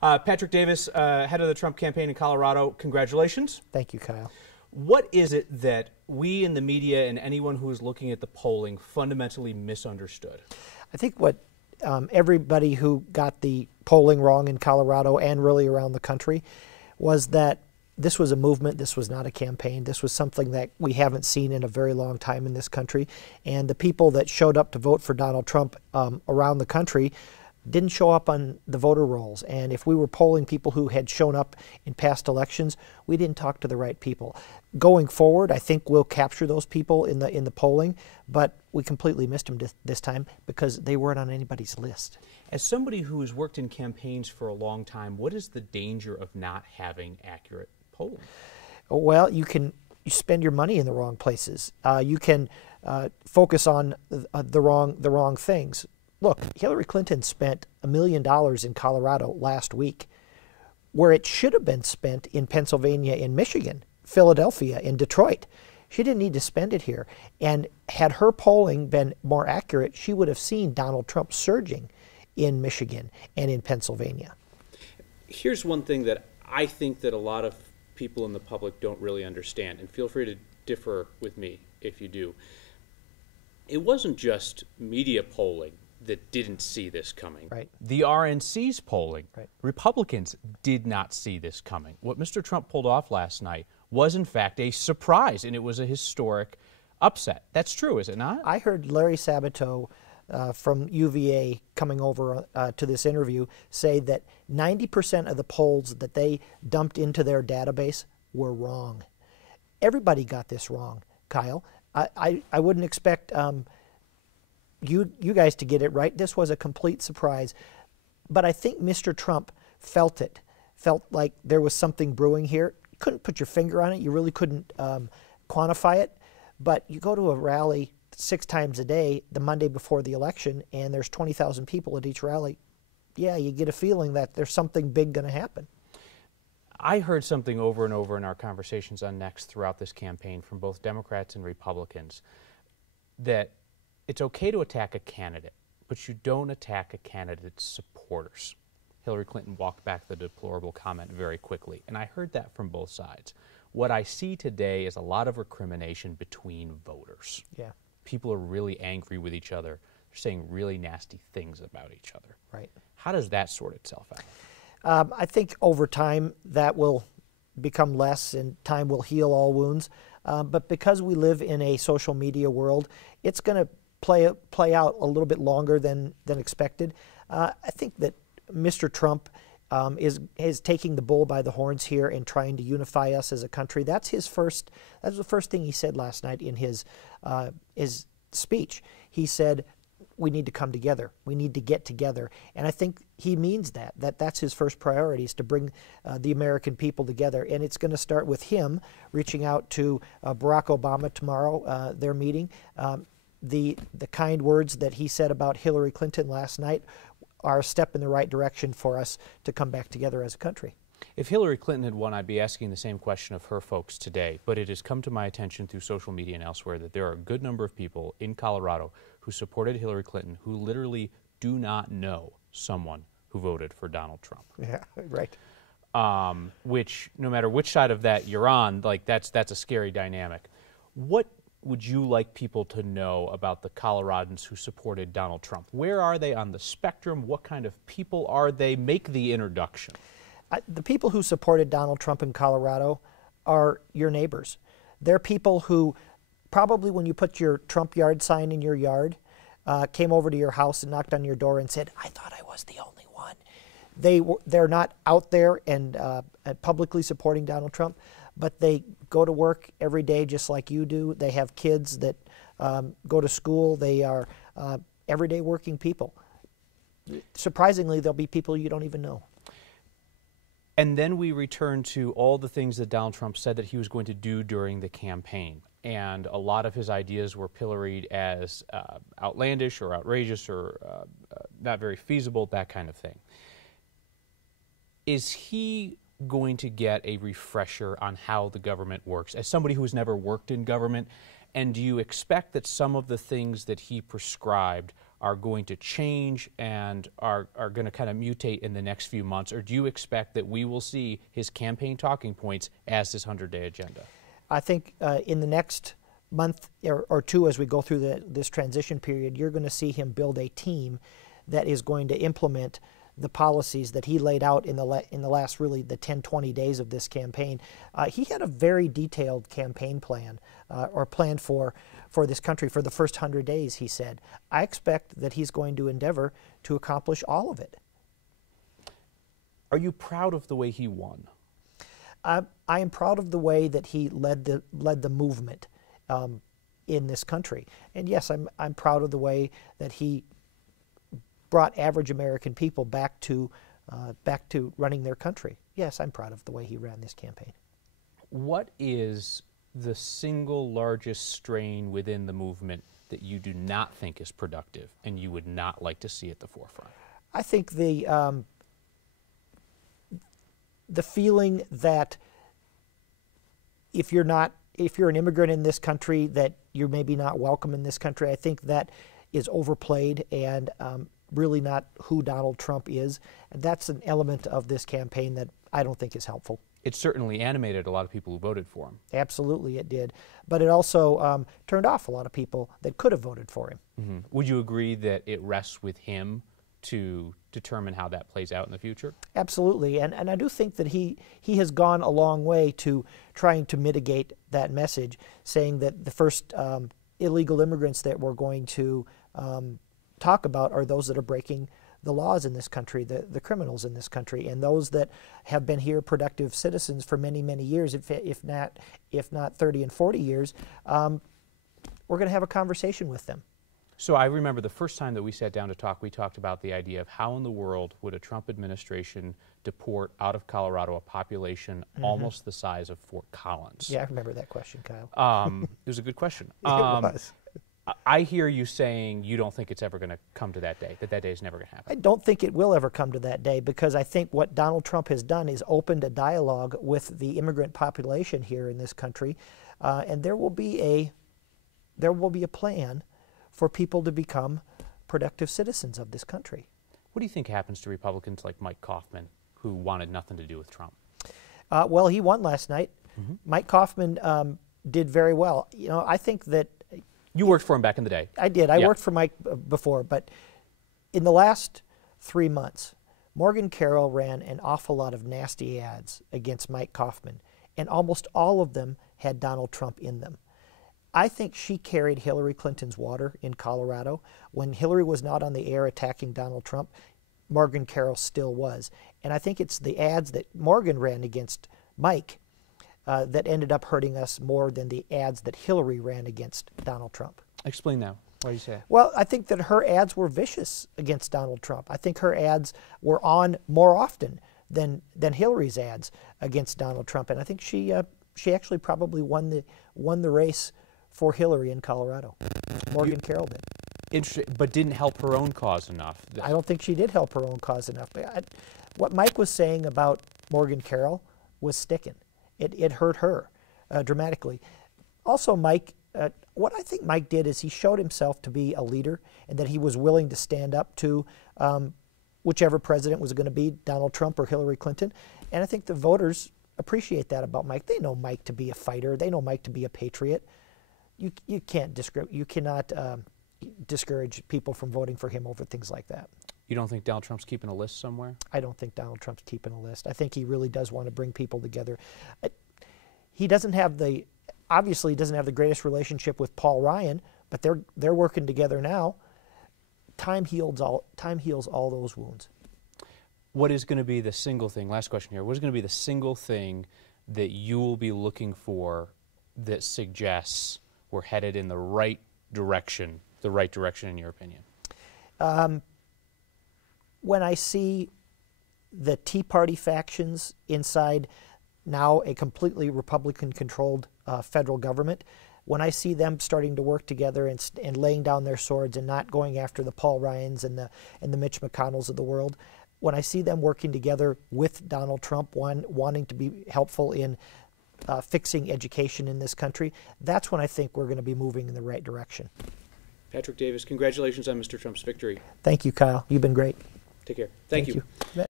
Patrick Davis, head of the Trump campaign in Colorado, congratulations. Thank you, Kyle. What is it that we in the media and anyone who is looking at the polling fundamentally misunderstood? I think what everybody who got the polling wrong in Colorado and really around the country was that this was a movement, this was not a campaign, this was something that we haven't seen in a very long time in this country. And the people that showed up to vote for Donald Trump around the country didn't show up on the voter rolls. And if we were polling people who had shown up in past elections, we didn't talk to the right people. Going forward, I think we'll capture those people in the polling, but we completely missed them this time because they weren't on anybody's list. As somebody who has worked in campaigns for a long time, what is the danger of not having accurate polling? Well, you spend your money in the wrong places. You can focus on the wrong things. Look, Hillary Clinton spent $1 million in Colorado last week, where it should have been spent in Pennsylvania and Michigan, Philadelphia and Detroit. She didn't need to spend it here. And had her polling been more accurate, she would have seen Donald Trump surging in Michigan and in Pennsylvania. Here's one thing that I think that a lot of people in the public don't really understand, and feel free to differ with me if you do. It wasn't just media polling that didn't see this coming. Right. The RNC's polling, right. Republicans did not see this coming. What Mr. Trump pulled off last night was, in fact, a surprise, and it was a historic upset. That's true, is it not? I heard Larry Sabato from UVA coming over to this interview say that 90% of the polls that they dumped into their database were wrong. Everybody got this wrong, Kyle. I wouldn't expect you guys to get it right. This was a complete surprise. But I think Mr. Trump felt like there was something brewing here. You couldn't put your finger on it. You really couldn't quantify it. But you go to a rally 6 times a day the Monday before the election, and there's 20,000 people at each rally. Yeah, you get a feeling that there's something big going to happen. I heard something over and over in our conversations on Next throughout this campaign from both Democrats and Republicans, that it's okay to attack a candidate, but you don't attack a candidate's supporters. Hillary Clinton walked back the deplorable comment very quickly, and I heard that from both sides. What I see today is a lot of recrimination between voters. Yeah. People are really angry with each other. They're saying really nasty things about each other. Right. How does that sort itself out? I think over time that will become less, and time will heal all wounds. But because we live in a social media world, it's going to play out a little bit longer than expected. I think that Mr. Trump is taking the bull by the horns here and trying to unify us as a country. That's the first thing he said last night in his speech. He said, we need to come together. We need to get together. And I think he means that's his first priority, is to bring the American people together. And it's going to start with him reaching out to Barack Obama tomorrow, their meeting. The kind words that he said about Hillary Clinton last night are a step in the right direction for us to come back together as a country. If Hillary Clinton had won, I'd be asking the same question of her folks today, but it has come to my attention through social media and elsewhere that there are a good number of people in Colorado who supported Hillary Clinton who literally do not know someone who voted for Donald Trump. Yeah, right. Which, no matter which side of that you're on, like that's a scary dynamic. What would you like people to know about the Coloradans who supported Donald Trump? Where are they on the spectrum? What kind of people are they? Make the introduction. The people who supported Donald Trump in Colorado are your neighbors. They're people who probably, when you put your Trump yard sign in your yard, came over to your house and knocked on your door and said, I thought I was the only one. They're not out there and publicly supporting Donald Trump, but they go to work every day just like you do. They have kids that go to school. They are everyday working people. Surprisingly, there'll be people you don't even know. And then we return to all the things that Donald Trump said that he was going to do during the campaign. And a lot of his ideas were pilloried as outlandish or outrageous or not very feasible, that kind of thing. Is he going to get a refresher on how the government works? As somebody who has never worked in government, and do you expect that some of the things that he prescribed are going to change and are going to kind of mutate in the next few months? Or do you expect that we will see his campaign talking points as this 100-day agenda? I think in the next month or two, as we go through this transition period, you're going to see him build a team that is going to implement the policies that he laid out in the last really the 10, 20 days of this campaign. He had a very detailed campaign plan or plan for this country for the first 100 days, he said. I expect that he's going to endeavor to accomplish all of it. Are you proud of the way he won? I am proud of the way that he led the movement in this country. And yes, I'm proud of the way that he brought average American people back to running their country. Yes, I'm proud of the way he ran this campaign. What is the single largest strain within the movement that you do not think is productive and you would not like to see at the forefront? I think the feeling that if you're an immigrant in this country, that you're maybe not welcome in this country, I think that is overplayed and really not who Donald Trump is. And that's an element of this campaign that I don't think is helpful. It certainly animated a lot of people who voted for him. Absolutely, it did. But it also turned off a lot of people that could have voted for him. Mm-hmm. Would you agree that it rests with him to determine how that plays out in the future? Absolutely. And I do think that he has gone a long way to trying to mitigate that message, saying that the first illegal immigrants that we're going to talk about are those that are breaking the laws in this country, the criminals in this country, and those that have been here productive citizens for many, many years, if not 30 and 40 years, we're going to have a conversation with them. So I remember the first time that we sat down to talk, we talked about the idea of how in the world would a Trump administration deport out of Colorado a population almost the size of Fort Collins? Yeah, I remember that question, Kyle. It was a good question. It was. I hear you saying you don't think it's ever going to come to that day, that day is never going to happen. I don't think it will ever come to that day, because I think what Donald Trump has done is opened a dialogue with the immigrant population here in this country, and there will be a plan for people to become productive citizens of this country. What do you think happens to Republicans like Mike Coffman, who wanted nothing to do with Trump? Well, he won last night. Mike Coffman did very well. You know, I think that... You worked for him back in the day. I did. I worked for Mike before, but in the last 3 months, Morgan Carroll ran an awful lot of nasty ads against Mike Coffman, and almost all of them had Donald Trump in them. I think she carried Hillary Clinton's water in Colorado. When Hillary was not on the air attacking Donald Trump, Morgan Carroll still was. And I think it's the ads that Morgan ran against Mike that ended up hurting us more than the ads that Hillary ran against Donald Trump. Explain that. Why do you say that? Well, I think that her ads were vicious against Donald Trump. I think her ads were on more often than Hillary's ads against Donald Trump. And I think she actually probably won the race for Hillary in Colorado. Morgan Carroll did. Interesting, but didn't help her own cause enough. I don't think she did help her own cause enough. But what Mike was saying about Morgan Carroll was sticking. It hurt her dramatically. Also, Mike, what I think Mike did is he showed himself to be a leader, and that he was willing to stand up to whichever president was going to be, Donald Trump or Hillary Clinton. And I think the voters appreciate that about Mike. They know Mike to be a fighter. They know Mike to be a patriot. You cannot discourage people from voting for him over things like that. You don't think Donald Trump's keeping a list somewhere? I don't think Donald Trump's keeping a list. I think he really does want to bring people together. He doesn't have obviously he doesn't have the greatest relationship with Paul Ryan, but they're working together now. Time heals all those wounds. What is going to be the single thing, last question here, what is going to be the single thing that you will be looking for that suggests we're headed in the right direction in your opinion? When I see the Tea Party factions inside now a completely Republican-controlled federal government, when I see them starting to work together and laying down their swords and not going after the Paul Ryans and the Mitch McConnells of the world, when I see them working together with Donald Trump, wanting to be helpful in fixing education in this country, that's when I think we're going to be moving in the right direction. Patrick Davis, congratulations on Mr. Trump's victory. Thank you, Kyle. You've been great. Take care. Thank you. You.